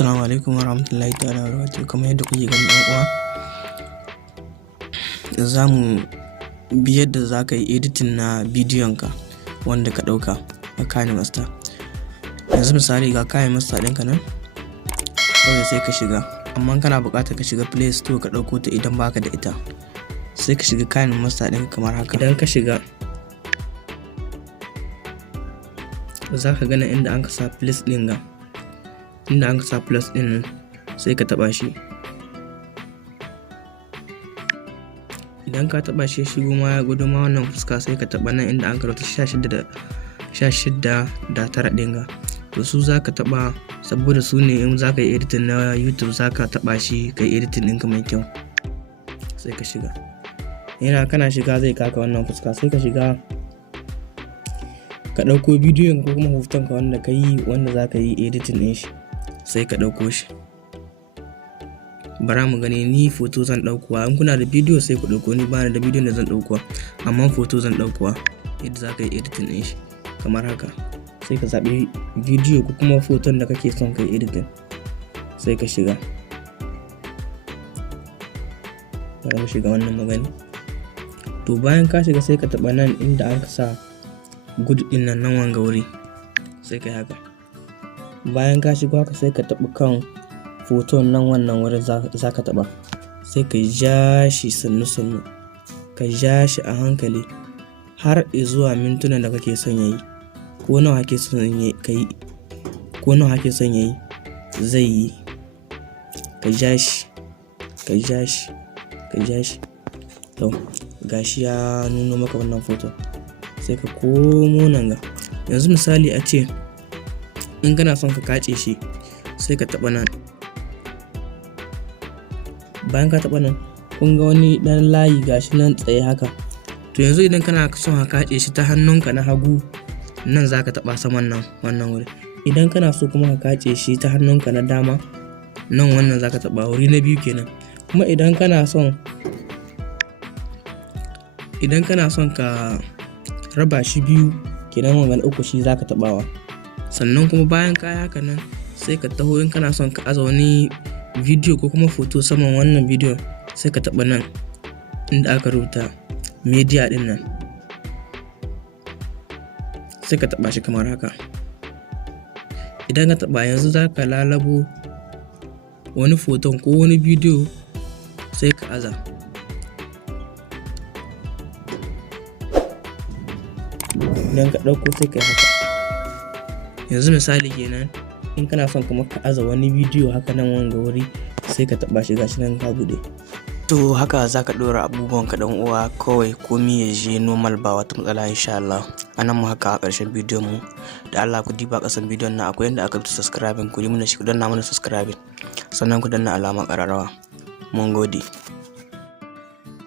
Assalamu alaikum warahmatullahi ta'ala wabarakatuh. Kamar yadda kuke gani ɗan uwa, za mu bi yadda za ka yi editing na bidiyon ka wanda ka ɗauka a KineMaster. Yanzu misali ga KineMaster ɗinka nan, kawai sai ka shiga, amma kana buƙatar ka shiga Play Store ka ɗauko ta idan baka da ita. Sai ka shiga KineMaster ɗinka kamar haka. Idan ka shiga, za ka gana inda an ka sa plus ɗin ga. Inda an sa plus ɗin nan sai ka taɓa shi. Idan ka taɓa shi shigo ma ya gudu ma wannan fuska, sai ka taɓa nan inda an karanta 16 da 9 ɗin ga. To su za ka taɓa, saboda su ne in za ka yi editing na YouTube za ka taɓa shi ka yi editing ɗinka mai kyau. Sai ka shiga, kana shiga zai kaka wannan fuska, sai ka shiga ka ɗauko bidiyon ko kuma hoton ka wanda ka yi wanda za ka yi editing ɗin shi. Sai ka ɗauko shi. Bara mu gani, ni foto zan ɗaukowa. In kuna da bidiyo sai ku ɗauko, ni bani da bidiyon da zan ɗaukowa, amma foto zan ɗaukowa yadda za ka yi editing ɗin shi kamar haka. Sai ka zaɓi bidiyo ko kuma foton da kake son ka yi editing, sai ka shiga. Bari mu shiga wannan magani. To bayan ka shiga sai ka taɓa nan inda aka sa good ɗin nan wanga wuri, sai ka yi haka. Bayan ka shigo haka sai ka taɓa kan foton nan wannan wurin za ka taɓa, sai ka ja shi sannu ka ja shi a hankali har zuwa mintunan da kake son yayi, ko nawa kake son yayi zai yi. Ka ja shi to gashi ya nuno maka wannan foto. Sai ka komo nan ga, yanzu misali a ce in kana son ka kace shi, sai ka taɓa nan. Bayan ka taɓa nan, kun ga wani ɗan layi gashi nan tsaye haka. To yanzu idan kana son ka kace shi ta hannunka na hagu, nan za ka taɓa saman nan wannan wuri. Idan kana so kuma ka kace shi ta hannunka na dama, nan wannan za ka taɓa wuri na biyu kenan. Kuma idan kana son ka raba shi biyu kenan, wannan uku shi za ka taɓawa. Sannan kuma bayan kaya haka nan, sai ka taho in kana son ka aza wani bidiyo ko kuma foto saman wannan bidiyon, sai ka taɓa nan inda aka rubuta media ɗin nan, sai ka taɓa shi kamar haka. Idan ka taɓa, yanzu za ka lalabo wani foton ko wani bidiyo sai ka aza. Idan ka ɗauko sai ka yi haka. Yanzu misali kenan, in kana son kuma ka aza wani bidiyo haka nan wanga wuri, sai ka taɓa shi gashi nan ka buɗe. To haka za ka ɗora abubuwan ka ɗan uwa, kawai komi ya je normal ba wata matsala insha Allah. Anan mu haka a ƙarshen bidiyon mu. Da Allah ku diba ƙasan bidiyon nan akwai yadda aka rubuta subscribing, ku yi mana shi, ku danna mana subscribing, sannan ku danna alamar ƙararrawa. Mun gode.